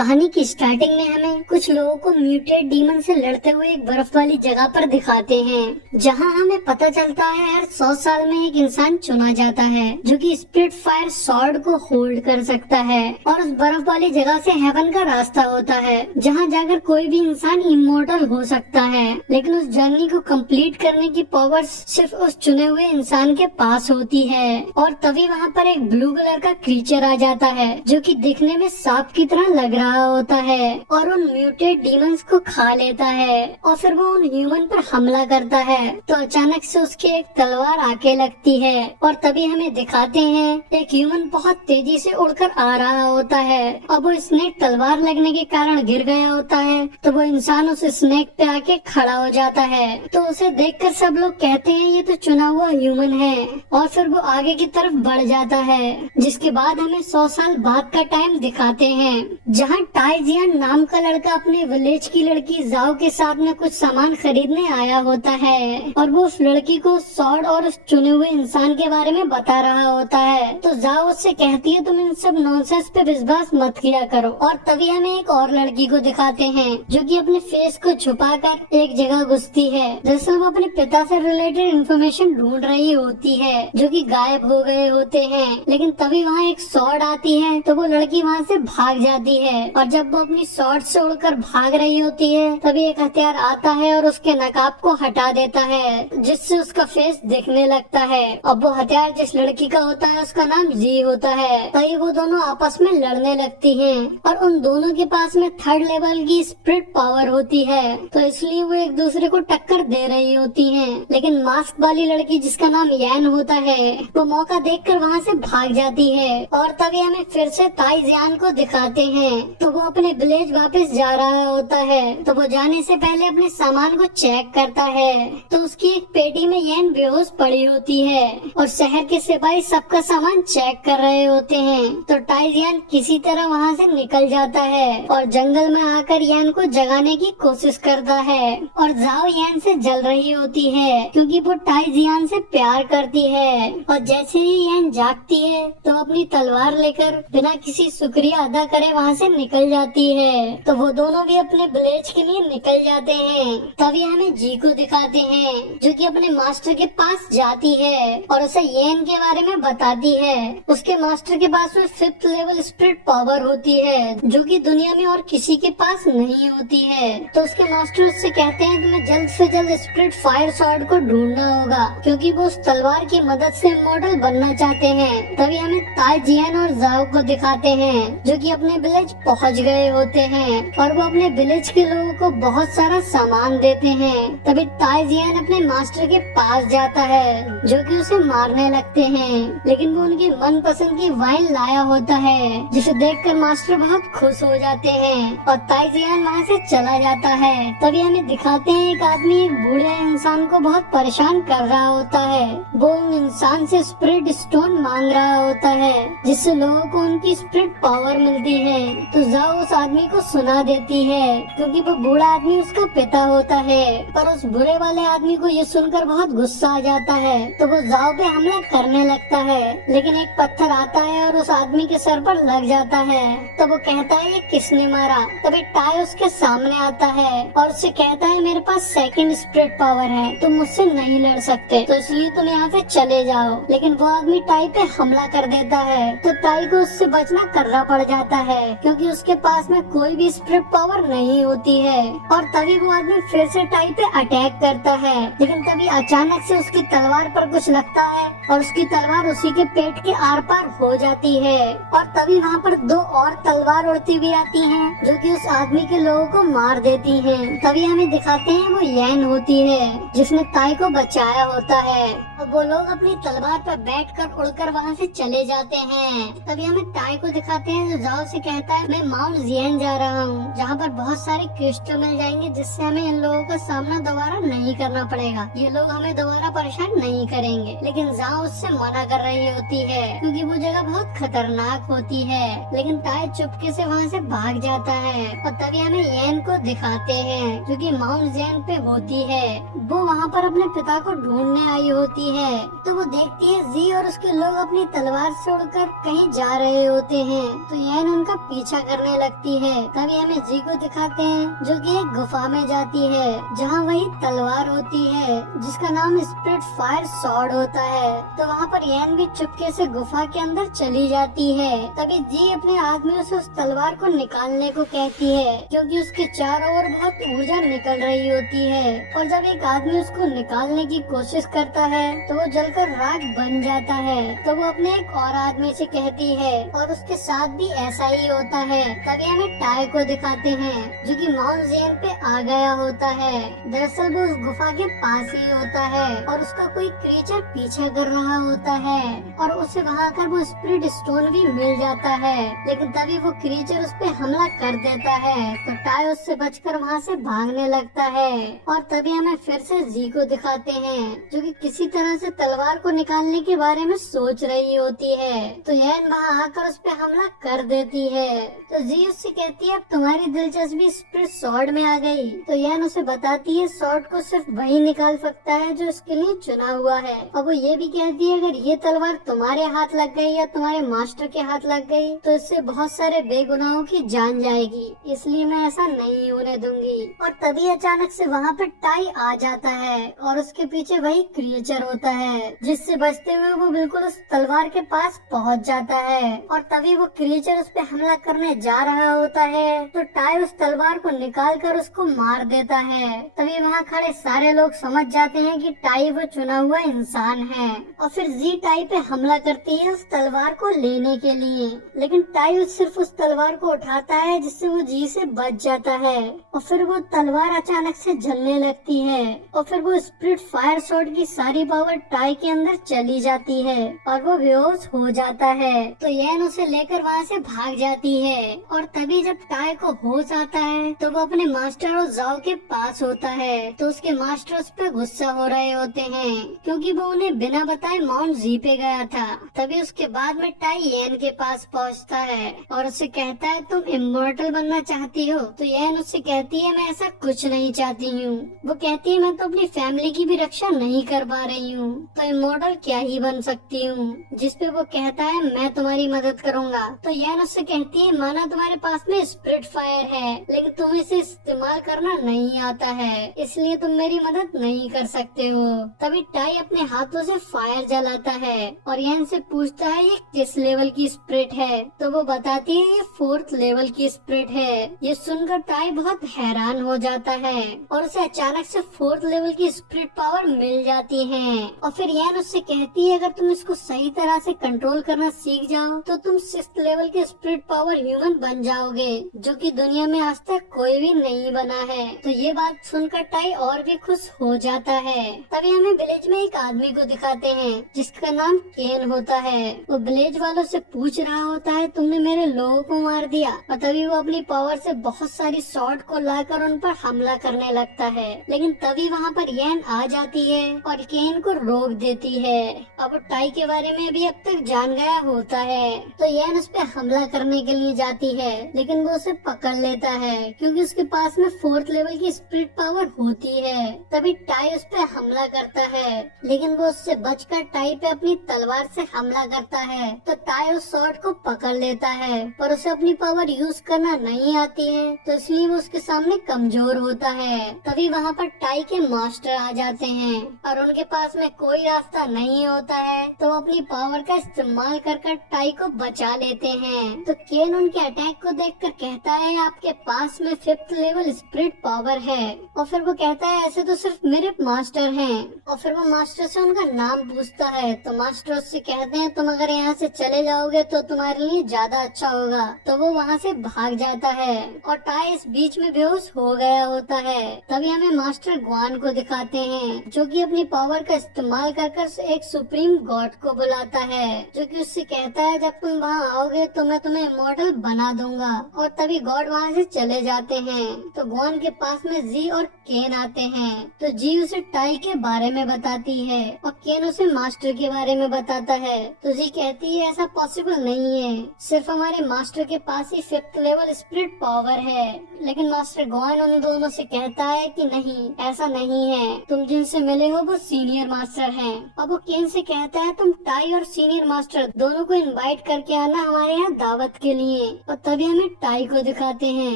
कहानी की स्टार्टिंग में हमें कुछ लोगों को म्यूटेड डीमन से लड़ते हुए एक बर्फ वाली जगह पर दिखाते हैं, जहां हमें पता चलता है हर 100 साल में एक इंसान चुना जाता है जो कि स्पिरिट फायर सॉर्ड को होल्ड कर सकता है और उस बर्फ वाली जगह से हेवन का रास्ता होता है, जहां जाकर कोई भी इंसान इमोर्टल हो सकता है। लेकिन उस जर्नी को कंप्लीट करने की पावर सिर्फ उस चुने हुए इंसान के पास होती है। और तभी वहाँ पर एक ब्लू कलर का क्रीचर आ जाता है जो कि दिखने में सांप की तरह लग रहा होता है और उन म्यूटेड डीमंस को खा लेता है और फिर वो उन ह्यूमन पर हमला करता है। तो अचानक से उसकी एक तलवार आके लगती है और तभी हमें दिखाते हैं एक ह्यूमन बहुत तेजी से उड़कर आ रहा होता है। अब वो स्नेक तलवार लगने के कारण गिर गया होता है, तो वो इंसान उस स्नेक पे आके खड़ा हो जाता है। तो उसे देखकर सब लोग कहते हैं ये तो चुना हुआ ह्यूमन है और फिर वो आगे की तरफ बढ़ जाता है, जिसके बाद हमें 100 साल बाद का टाइम दिखाते हैं, जहां टाइजियन नाम का लड़का अपने विलेज की लड़की जाओ के साथ में कुछ सामान खरीदने आया होता है और वो उस लड़की को सॉर्ड और उस चुने हुए इंसान के बारे में बता रहा होता है। तो जाओ उससे कहती है तुम इन सब नॉनसेंस पे विश्वास मत किया करो। और तभी हमें एक और लड़की को दिखाते हैं जो कि अपने फेस को छुपाकर एक जगह घुसती है। दरअसल वो अपने पिता से रिलेटेड इंफॉर्मेशन ढूंढ रही होती है जो कि गायब हो गए होते हैं। लेकिन तभी वहाँ एक सॉर्ड आती है तो वो लड़की वहाँ से भाग जाती है और जब वो अपनी सॉर्ड से उड़कर भाग रही होती है तभी एक हथियार आता है और उसके नकाब को हटा देता है, जिससे उसका फेस दिखने लगता है। अब वो हथियार जिस लड़की का होता है उसका नाम जी होता है। तभी वो दोनों आपस में लड़ने लगती हैं और उन दोनों के पास में 3rd लेवल की स्पिरिट पावर होती है, तो इसलिए वो एक दूसरे को टक्कर दे रही होती हैं। लेकिन मास्क वाली लड़की जिसका नाम यैन होता है वो मौका देखकर वहाँ से भाग जाती है और तभी हमें फिर से ताइजियान को दिखाते हैं। तो वो अपने विलेज वापस जा रहा होता है, तो वो जाने से पहले अपने सामान को चेक करता है तो उसकी एक पेटी में यैन बेहोश पड़ी होती है और शहर के सिपाही सबका सामान चेक कर रहे होते हैं। तो टाइजियन किसी तरह वहाँ से निकल जाता है और जंगल में आकर यैन को जगाने की कोशिश करता है और जाओ यैन से जल रही होती है क्योंकि वो टाइजियन से प्यार करती है। और जैसे ही यैन जागती है तो अपनी तलवार लेकर बिना किसी शुक्रिया अदा करे वहाँ से निकल जाती है। तो वो दोनों भी अपने विलेज के लिए निकल जाते हैं। तभी हमें जी को दिखाते हैं जो कि अपने मास्टर के पास जाती है और उसे येन के बारे में बताती है। उसके मास्टर के पास में 5th लेवल स्पिरिट पावर होती है जो कि दुनिया में और किसी के पास नहीं होती है। तो उसके मास्टर उससे कहते हैं तुम्हें जल्द से जल्द स्पिरिट फायर सॉर्ड को ढूंढना होगा क्योंकि वो उस तलवार की मदद से इमॉर्टल बनना चाहते हैं। तभी हमें ताइजियन और जाओ को दिखाते हैं जो कि अपने विलेज पहुंच गए होते हैं और वो अपने विलेज के लोगों को बहुत सारा सामान देते हैं। तभी ताइजियन अपने मास्टर के पास जाता है जो कि उसे मारने लगते हैं, लेकिन वो उनकी मनपसंद की वाइन लाया होता है जिसे देखकर मास्टर बहुत खुश हो जाते हैं और ताइजियन वहाँ से चला जाता है। तभी हमें दिखाते हैं एक आदमी एक बूढ़े इंसान को बहुत परेशान कर रहा होता है। वो उन इंसान से स्पिरिट स्टोन मांग रहा होता है जिससे लोगों को उनकी स्पिरिट पावर मिलती है। तो जाओ उस आदमी को सुना देती है क्योंकि वो बूढ़ा आदमी उसका पिता होता है। पर उस बुरे वाले आदमी को ये सुनकर बहुत गुस्सा आ जाता है तो वो जाओ पे हमला करने लगता है, लेकिन एक पत्थर आता है और उस आदमी के सर पर लग जाता है। तो वो कहता है ये किसने मारा। तभी टाई उसके सामने आता है और उससे कहता है मेरे पास 2nd स्पिरिट पावर है, तुम मुझसे नहीं लड़ सकते तो इसलिए तुम यहाँ से चले जाओ। लेकिन वो आदमी टाई पे हमला कर देता है तो टाई को उससे बचना करना पड़ जाता है क्योंकि उसके पास में कोई भी स्पिरिट पावर नहीं होती है। और तभी वो आदमी फिर से टाई पे अटैक करता है, लेकिन तभी अचानक से उसकी तलवार पर कुछ लगता है और उसकी तलवार उसी के पेट के आर पार हो जाती है। और तभी वहाँ पर 2 और तलवार उड़ती हुई आती हैं जो कि उस आदमी के लोगों को मार देती हैं। तभी हमें दिखाते हैं वो यैन होती है जिसने ताई को बचाया होता है और वो लोग अपनी तलवार पर बैठकर उड़कर वहाँ से चले जाते हैं। तभी हमें ताई को दिखाते हैं जो जाओ से कहता है मैं माउंट जियन जा रहा हूँ जहाँ पर बहुत सारे क्रिस्टल मिल जाएंगे जिससे हमें इन लोगों का सामना दोबारा नहीं करना पड़ेगा, ये लोग हमें दोबारा परेशान नहीं करेंगे। लेकिन जाओ उससे मना कर रही होती है क्योंकि वो जगह बहुत खतरनाक होती है। लेकिन ताई चुपके से वहाँ से भाग जाता है और तभी हमें येन को दिखाते हैं जो कि माउंट जेन पे होती है। वो वहाँ पर अपने पिता को ढूंढने आई होती है तो वो देखती है जी और उसके लोग अपनी तलवार से उड़कर कहीं जा रहे होते हैं। तो यैन उनका पीछा करने लगती है। तभी हमें जी को दिखाते हैं जो कि एक गुफा में जाती है जहाँ वही तलवार होती है जिसका नाम स्प्रिट फायर सॉर्ड होता है। तो वहाँ पर यैन भी चुपके से गुफा के अंदर चली जाती है। तभी जी अपने आदमियों से उस तलवार को निकालने को कहती है क्योंकि उसके चारों ओर बहुत ऊर्जा निकल रही होती है। और जब एक आदमी उसको निकालने की कोशिश करता है तो वो जलकर राख बन जाता है। तो वो अपने एक और आदमी से कहती है और उसके साथ भी ऐसा ही होता है। तभी हमें टाई को दिखाते हैं जो कि माउंट जेन पे आ गया होता है। दरअसल वो उस गुफा के पास ही होता है और उसका कोई क्रीचर पीछा कर रहा होता है और उसे वहाँ आकर वो स्पिरिट स्टोन भी मिल जाता है। लेकिन तभी वो क्रीचर उस पे हमला कर देता है तो टाई उससे बचकर वहाँ से भागने लगता है। और तभी हमें फिर से जी को दिखाते हैं जो कि किसी तरह से तलवार को निकालने के बारे में सोच रही होती है। तो यैन वहाँ आकर उस पे हमला कर देती है। तो जी उससे कहती है अब तुम्हारी दिलचस्पी स्पिरिट सॉर्ड में आ गई। तो यैन उसे बताती है सॉर्ड को सिर्फ वही निकाल सकता है जो इसके लिए चुना हुआ है। और वो ये भी कहती है अगर ये तलवार तुम्हारे हाथ लग गई या तुम्हारे मास्टर के हाथ लग गई तो इससे बहुत सारे बेगुनाहों की जान जाएगी, इसलिए मैं ऐसा नहीं होने दूंगी। और तभी अचानक से वहाँ पर टाई आ जाता है और उसके पीछे वही क्रिएचर होता है जिससे बचते हुए वो बिल्कुल उस तलवार के पास पहुँच जाता है। और तभी वो क्रिएचर उस पे हमला करने जा रहा होता है तो टाई उस तलवार को निकाल कर उसको मार देता है। तभी वहाँ खड़े सारे लोग समझ जाते हैं कि टाई वो चुना हुआ इंसान है। और फिर जी टाई पे हमला करती है उस तलवार को लेने के लिए। लेकिन टाई सिर्फ उस तलवार को उठाता है जिससे वो जी से बच जाता है। और फिर वो तलवार अचानक से जलने लगती है और फिर वो स्पिरिट फायर सॉर्ड की सारी पावर टाई के अंदर चली जाती है और वो बेहोश हो जाता है। तो यैन उसे लेकर वहाँ से भाग जाती है। और तभी जब टाई को होश आता है तो वो अपने मास्टर और जाओ के पास होता है। तो उसके मास्टर उस पे गुस्सा हो रहे होते हैं क्योंकि वो उन्हें बिना बताए माउंट जी पे गया था। तभी उसके बाद में टाई यैन के पास पहुंचता है और उससे कहता है तुम इमॉर्टल बनना चाहती हो। तो यैन उससे कहती है मैं ऐसा कुछ नहीं चाहती हूँ। वो कहती है मैं तो अपनी फैमिली की भी रक्षा नहीं कर पा रही हूँ तो इमॉर्टल क्या ही बन सकती हूँ। जिस पे वो कहता है मैं तुम्हारी मदद करूँगा। तो यैन उससे कहती है माना तुम्हारे पास में स्पिरिट फायर है लेकिन तुम्हें इसे इस्तेमाल करना नहीं आता है, इसलिए तुम मेरी मदद नहीं कर सकते हो। तभी टाई अपने हाथों से फायर जलाता है और यैन से पूछता है ये किस लेवल की स्पिरिट है। तो वो बताती है ये 4th लेवल की स्पिरिट है। ये सुनकर टाई बहुत हैरान हो जाता है और उसे अचानक से 4th लेवल की स्पिरिट पावर मिल जाती है। और फिर यैन उससे कहती है अगर तुम इसको सही तरह से कंट्रोल करना सीख जाओ तो तुम 6th लेवल के स्पिरिट पावर ह्यूमन बन जाओगे जो कि दुनिया में आज तक कोई भी नहीं बना है। तो ये बात सुनकर टाई और भी खुश हो जाता है। तभी हमें विलेज में एक आदमी को दिखाते हैं जिसका नाम केन होता है। वो विलेज वालों से पूछ रहा होता है तुमने मेरे लोगों को मार दिया। और तभी वो अपनी पावर से बहुत सारी शॉट को लाकर उन पर हमला करने लगता है। लेकिन तभी वहाँ पर यैन आ जाती है और केन को रोक देती है। अब वो टाई के बारे में भी अब तक जान गया होता है तो यैन उस पर हमला करने के लिए जाती है लेकिन वो उसे पकड़ लेता है क्योंकि उसके पास में 4th लेवल की स्पिरिट पावर होती है। तभी टाई उस पे हमला करता है लेकिन वो उससे बचकर टाई पे अपनी तलवार से हमला करता है। तो टाई उस शॉट को पकड़ लेता है पर उसे अपनी पावर यूज करना नहीं आती है तो इसलिए वो उसके सामने कमजोर होता है। तभी वहाँ पर टाई के मास्टर आ जाते हैं और उनके पास में कोई रास्ता नहीं होता है तो वो अपनी पावर का इस्तेमाल कर टाई को बचा लेते हैं। तो केन उनके अटैक को देखकर कहता है आपके पास में 5th लेवल स्पिरिट पावर है। और फिर वो कहता है ऐसे तो सिर्फ मेरे मास्टर हैं। और फिर वो मास्टर से उनका नाम पूछता है तो मास्टर उससे कहते हैं तुम अगर यहाँ से चले जाओगे तो तुम्हारे लिए ज्यादा अच्छा होगा। तो वो वहाँ से भाग जाता है और टाई इस बीच में बेहोश हो गया होता है। तभी हमें मास्टर ग्वान को दिखाते हैं जो कि अपनी पावर का इस्तेमाल कर एक सुप्रीम गॉड को बुलाता है जो कि उससे कहता है जब तुम वहाँ आओगे तो मैं तुम्हें इमॉर्टल बना दूंगा। और तभी गॉड वहाँ से चले जाते हैं तो ग्वान के पास में जी और केन आते हैं। तो जी उसे टाई के बारे में बताती है और केन उसे मास्टर के बारे में बताता है। तो जी कहती ये ऐसा पॉसिबल नहीं है। सिर्फ हमारे मास्टर के पास ही 5th लेवल स्पिरिट पावर है। लेकिन मास्टर गोहान उन दोनों से कहता है कि नहीं, ऐसा नहीं है, तुम जिनसे मिले हो वो सीनियर मास्टर हैं। अब वो केन से कहता है तुम टाई और सीनियर मास्टर दोनों को इनवाइट करके आना हमारे यहाँ दावत के लिए। और तभी हमें टाई को दिखाते हैं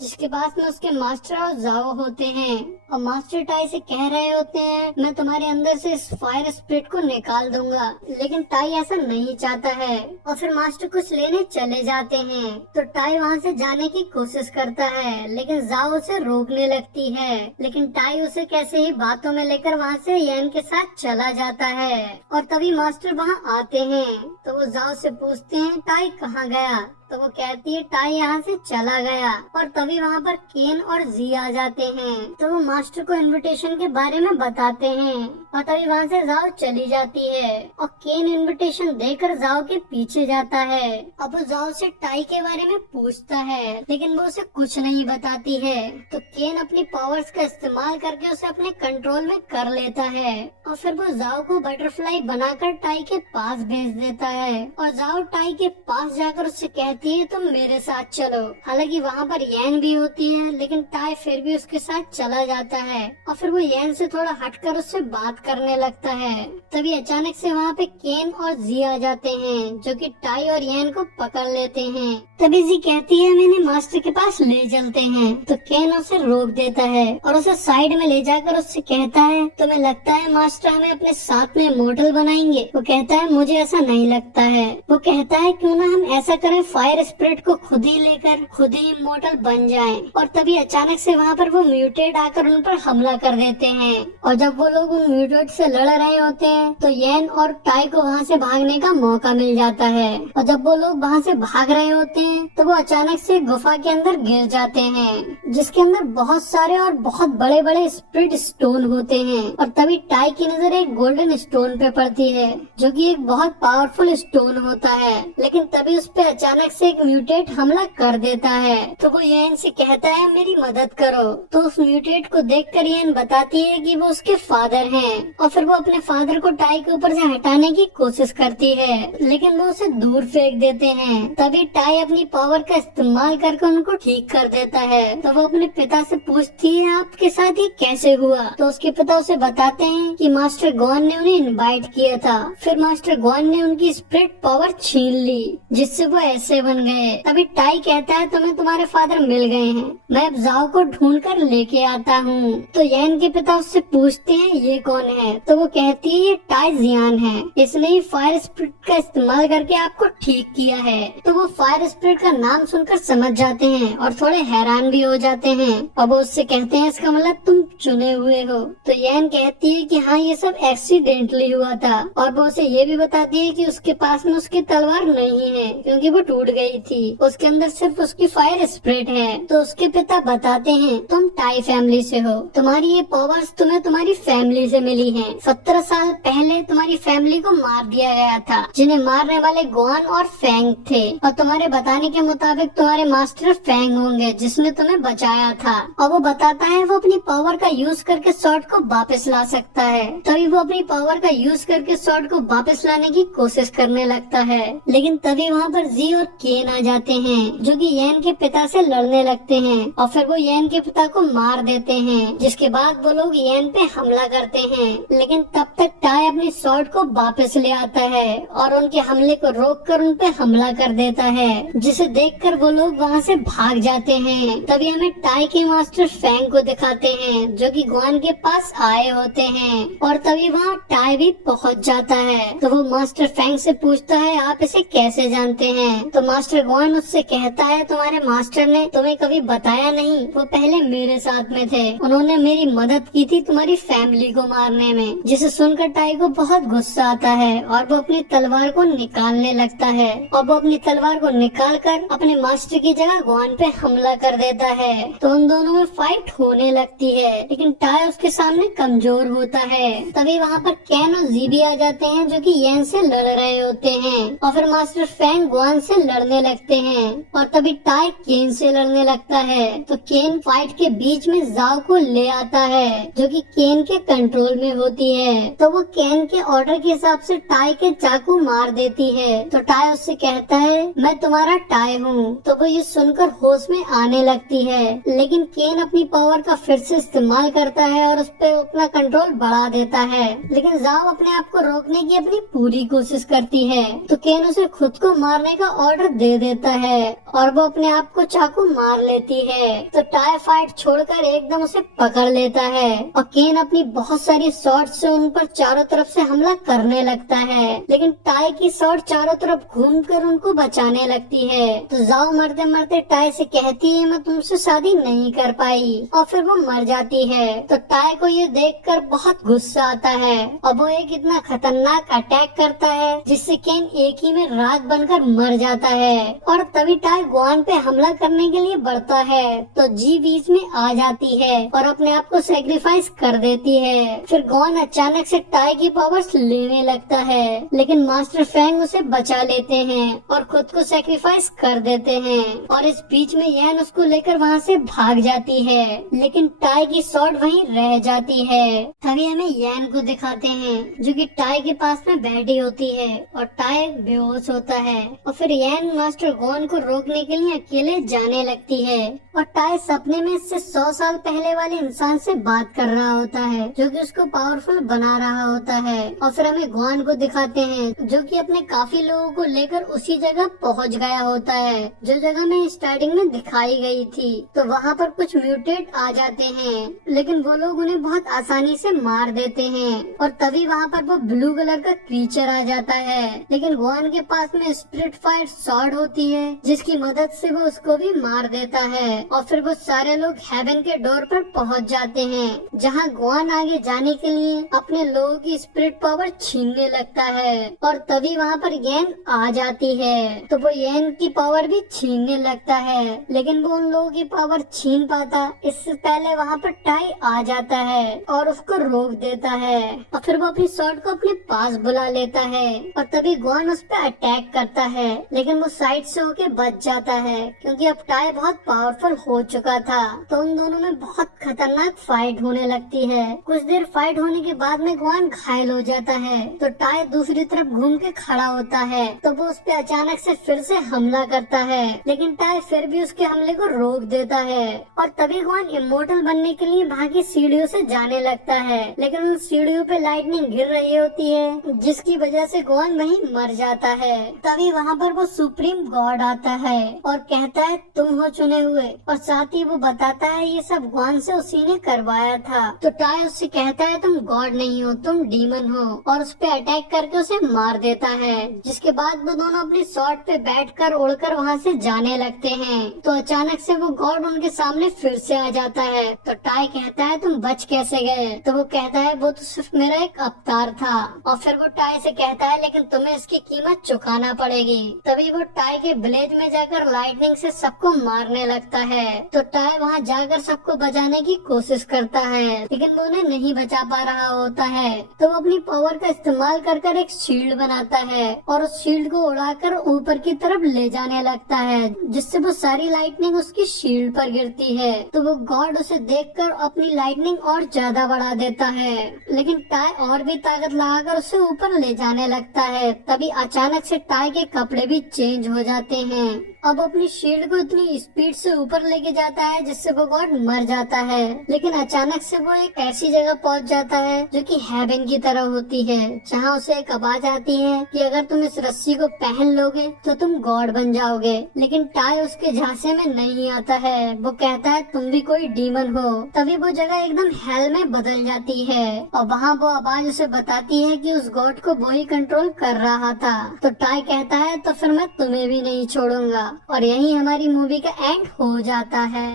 जिसके पास में उसके मास्टर और जाओ होते हैं। और मास्टर टाई से कह रहे होते हैं मैं तुम्हारे अंदर से इस फायर स्पिरिट को निकाल दूंगा। लेकिन टाई ऐसा नहीं चाहता है और फिर मास्टर कुछ लेने चले जाते हैं। तो टाई वहाँ से जाने की कोशिश करता है लेकिन जाओ उसे रोकने लगती है। लेकिन टाई उसे कैसे ही बातों में लेकर वहाँ से येन के साथ चला जाता है। और तभी मास्टर वहाँ आते हैं तो वो जाओ से पूछते हैं टाई कहाँ गया। तो वो कहती है टाई यहाँ से चला गया। और तभी वहाँ पर केन और जी आ जाते हैं तो वो मास्टर को इनविटेशन के बारे में बताते हैं। और तभी वहाँ से जाओ चली जाती है और केन इनविटेशन देकर जाओ के पीछे जाता है। अब वो जाओ से टाई के बारे में पूछता है लेकिन वो उसे कुछ नहीं बताती है। तो केन अपनी पावर्स का इस्तेमाल करके उसे अपने कंट्रोल में कर लेता है और फिर वो जाओ को बटरफ्लाई बनाकर टाई के पास भेज देता है। और जाओ टाई के पास जाकर उससे कहती है तुम मेरे साथ चलो। हालांकि वहाँ पर येन भी होती है लेकिन टाई फिर भी उसके साथ चला जाता है और फिर वो येन से थोड़ा हटकर उससे बात करने लगता है। तभी अचानक से वहाँ पे केन और जी आ जाते हैं जो कि टाई और येन को पकड़ लेते हैं। तभी जी कहती है मैंने मास्टर के पास ले चलते हैं। तो केन उसे रोक देता है और उसे साइड में ले जाकर उससे कहता है तुम्हें लगता है मास्टर हमें अपने साथ में इमोर्टल बनाएंगे। वो कहता है मुझे ऐसा नहीं लगता है। वो कहता है क्यों ना हम ऐसा करें फायर स्पिरिट को खुद ही लेकर खुद ही इमोर्टल बन जाएं। और तभी अचानक से वहाँ पर वो म्यूटेट आकर उन पर हमला कर देते हैं। और जब वो लोग उन म्यूटेट से लड़ रहे होते हैं तो येन और टाई को वहाँ से भागने का मौका मिल जाता है। और जब वो लोग वहाँ से भाग रहे होते हैं तो वो अचानक से गुफा के अंदर गिर जाते हैं जिसके अंदर बहुत सारे और बहुत बड़े बड़े स्पिरिट स्टोन होते हैं। और तभी टाई की नजर एक गोल्डन स्टोन पे पड़ती है जो कि एक बहुत पावरफुल स्टोन होता है। लेकिन तभी उस पे अचानक से एक म्यूटेट हमला कर देता है। तो वो येन से कहता है मेरी मदद करो। तो उस म्यूटेट को देखकर येन बताती है कि वो उसके फादर हैं। और फिर वो अपने फादर को टाई के ऊपर से हटाने की कोशिश करती है लेकिन वो उसे दूर फेंक देते हैं। तभी टाई अपनी पावर का इस्तेमाल करके उनको ठीक कर देता है। तो वो अपने पिता से पूछती है आपके साथ ये कैसे हुआ। तो उसके पिता उसे बताते हैं कि मास्टर गोहान ने उन्हें इनवाइट किया था। फिर मास्टर गोहान ने उनकी स्पिरिट पावर छीन ली जिससे वो ऐसे बन गए। तभी टाई कहता है तुम्हें तुम्हारे फादर मिल गए हैं, मैं अब जाओ को ढूंढ कर लेके आता हूँ। तो येन के पिता उससे पूछते हैं ये कौन है। तो वो कहती है ये टाई जियान है, इसने ही फायर स्पिरिट का इस्तेमाल करके आपको ठीक किया है। तो वो फायर स्पिरिट का नाम सुनकर समझ जाते हैं और थोड़े हैरान भी हो जाते हैं। अब वो उससे कहते हैं इसका मतलब तुम चुने हुए हो। तो येन कहती है कि हाँ ये सब एक्सीडेंटली हुआ था। और वो उसे ये भी बताती है कि उसके पास में उसकी तलवार नहीं है क्योंकि वो टूट गई थी, उसके अंदर सिर्फ उसकी फायर स्पिरिट है। तो उसके पिता बताते हैं तुम टाई फैमिली से हो, तुम्हारी ये पावर्स तुम्हें तुम्हारी फैमिली से मिली हैं। 17 साल पहले तुम्हारी फैमिली को मार दिया गया था जिन्हें मारने वाले गोहान और फैंग थे। और तुम्हारे बताने के मुताबिक तुम्हारे मास्टर फैंग होंगे जिसने तुम्हें बचाया था। और वो बताता है वो अपनी पावर का यूज करके स्वॉर्ड को वापस ला सकता है। तभी वो अपनी पावर का यूज करके स्वॉर्ड को वापस लाने की कोशिश करने लगता है। लेकिन तभी वहाँ पर जी और केन आ जाते हैं जो कि येन के पिता से लड़ने लगते हैं। और फिर वो येन के पिता को मार देते हैं जिसके बाद वो लोग येन पे हमला करते हैं। लेकिन तब तक टाई अपनी स्वॉर्ड को वापस ले आता है और उनके हमले को रोककर उन पे हमला कर देता है जिसे देखकर वो लोग वहाँ से भाग जाते हैं। तभी हमें टाई के मास्टर फैंग को दिखाते हैं जो कि गोहान के पास आए होते हैं। और तभी वहाँ टाई भी पहुँच जाता है। तो वो मास्टर फैंग से पूछता है आप इसे कैसे जानते हैं। तो मास्टर गोहान उससे कहता है तुम्हारे मास्टर ने तुम्हें कभी बताया नहीं, वो पहले मेरे साथ में थे, उन्होंने मेरी मदद की थी तुम्हारी फैमिली को मारने में। जिसे सुनकर टाई को बहुत गुस्सा आता है और वो अपनी तलवार को निकालने लगता है। और वो अपनी तलवार को निकालकर अपने मास्टर की जगह गोहान पे हमला कर देता है। तो उन दोनों में फाइट होने लगती है लेकिन टाई उसके सामने कमजोर होता है। तभी वहाँ पर कैन और जी भी आ जाते हैं जो कि येन से लड़ रहे होते हैं। और फिर मास्टर फैंग गोहान से लड़ने लगते हैं और तभी टाई केन से लड़ने लगता है। तो केन फाइट के बीच में जाओ को ले आता है जो कि केन के कंट्रोल में होती है। तो वो केन के ऑर्डर के हिसाब से टाई के चाकू मार देती है। तो टाई उससे कहता है मैं तुम्हारा टाई हूँ। तो वो ये सुनकर होश में आने लगती है, लेकिन केन अपनी पावर का फिर से इस्तेमाल करता है और उस पर अपना कंट्रोल बढ़ा देता है। लेकिन जाओ अपने आप को रोकने की अपनी पूरी कोशिश करती है। तो केन उसे खुद को मारने का ऑर्डर दे देता है और वो अपने आप को चाकू मार लेती है। तो टाई फाइट छोड़कर एकदम उसे पकड़ लेता है और केन अपनी बहुत सारी शॉट से उन पर चारों तरफ से हमला करने लगता है, लेकिन टाई की शॉट चारों तरफ घूमकर उनको बचाने लगती है। तो जाओ मरते मरते टाई से कहती है मैं तुमसे शादी नहीं कर पाई, और फिर वो मर जाती है। तो टाई को ये देखकर बहुत गुस्सा आता है और वो एक इतना खतरनाक अटैक करता है जिससे केन एक ही में राख बनकर मर जाता है। और तभी टाई गुआन पे हमला करने के लिए बढ़ता है तो जी बीच में आ जाती है और अपने आप को सेक्रीफाइस कर देती है। फिर गुआन अचानक से टाई की पावर्स लेने लगता है, लेकिन मास्टर फैंग उसे बचा लेते हैं और खुद को सेक्रीफाइस कर देते हैं। और इस बीच में यैन उसको लेकर वहाँ से भाग जाती है, लेकिन टाई की शॉट वहीं रह जाती है। तभी हमें यैन को दिखाते हैं जो कि टाई के पास में बैठी होती है और टाई बेहोश होता है। और फिर यैन मास्टर गोन को रोकने के लिए अकेले जाने लगती है और टाई सपने में इससे 100 साल पहले वाले इंसान से बात कर रहा होता है जो कि उसको पावरफुल बना रहा होता है। और फिर हमें गुआन को दिखाते हैं जो कि अपने काफी लोगों को लेकर उसी जगह पहुंच गया होता है जो जगह में स्टार्टिंग में दिखाई गई थी। तो वहाँ पर कुछ म्यूटेट आ जाते हैं, लेकिन वो लोग उन्हें बहुत आसानी से मार देते हैं। और तभी वहाँ पर वो ब्लू कलर का क्रीचर आ जाता है, लेकिन गुआन के पास में स्पिरिट फायर स्वॉर्ड होती है जिसकी मदद से वो उसको भी मार देता है। और फिर वो सारे लोग हेवन के डोर पर पहुंच जाते हैं जहां गुआन आगे जाने के लिए अपने लोगों की स्पिरिट पावर छीनने लगता है। और तभी वहां पर यैन आ जाती है तो वो यैन की पावर भी छीनने लगता है, लेकिन वो उन लोगों की पावर छीन पाता इससे पहले वहां पर टाई आ जाता है और उसको रोक देता है। और फिर वो अपनी शॉट को अपने पास बुला लेता है और तभी गुआन उस पर अटैक करता है, लेकिन वो साइड से होके बच जाता है क्योंकि अब टाई बहुत पावरफुल हो चुका था। तो उन दोनों में बहुत खतरनाक फाइट होने लगती है। कुछ देर फाइट होने के बाद में गुआन घायल हो जाता है तो टाई दूसरी तरफ घूम के खड़ा होता है तो वो उस पे अचानक से फिर से हमला करता है, लेकिन टाई फिर भी उसके हमले को रोक देता है। और तभी गुआन इमोर्टल बनने के लिए वहाँ की सीढ़ियों से जाने लगता है, लेकिन उन सीढ़ियों पे लाइटनिंग गिर रही होती है जिसकी वजह से गुआन वहीं मर जाता है। तभी वहाँ पर वो सुप्रीम गॉड आता है और कहता है तुम हो चुने हुए, और साथ ही वो बताता है ये सब गुआन से उसी ने करवाया था। तो टाई उससे कहता है तुम गॉड नहीं हो, तुम डीमन हो, और उस पे अटैक करके उसे मार देता है। जिसके बाद वो दोनों अपनी शॉट पे बैठकर उड़कर वहाँ से जाने लगते हैं। तो अचानक से वो गॉड उनके सामने फिर से आ जाता है। तो टाई कहता है तुम बच कैसे गए? तो वो कहता है वो तो सिर्फ मेरा एक अवतार था। और फिर वो टाई से कहता है लेकिन तुम्हें इसकी कीमत चुकाना पड़ेगी। तभी वो टाई के विलेज में जाकर लाइटनिंग से सबको मारने लगता है। तो टाई वहाँ जाकर सबको बचाने की कोशिश करता है, लेकिन वो उन्हें नहीं बचा पा रहा होता है। तो वो अपनी पावर का इस्तेमाल कर एक शील्ड बनाता है और उस शील्ड को उड़ाकर ऊपर की तरफ ले जाने लगता है, जिससे वो सारी लाइटनिंग उसकी शील्ड पर गिरती है। तो वो गॉड उसे देखकर अपनी लाइटनिंग और ज्यादा बढ़ा देता है, लेकिन टाई और भी ताकत लगाकर उसे ऊपर ले जाने लगता है। तभी अचानक से टाई के कपड़े भी चेंज हो जाते हैं। अब अपनी शील्ड को इतनी स्पीड से ऊपर लेके जाता है जिससे वो गॉड मर जाता है, लेकिन अचानक से वो एक ऐसी जगह पहुंच जाता है जो कि हेवन की तरह होती है, जहां उसे एक आवाज आती है कि अगर तुम इस रस्सी को पहन लोगे तो तुम गॉड बन जाओगे। लेकिन टाई उसके झांसे में नहीं आता है, वो कहता है तुम भी कोई डीमन हो। तभी वो जगह एकदम हेल में बदल जाती है और वहाँ वो आवाज उसे बताती है कि उस गॉड को वो ही कंट्रोल कर रहा था। तो टाई कहता है तो फिर मैं तुम्हें भी नहीं छोड़ूंगा, और यही हमारी मूवी का एंड हो जाता है।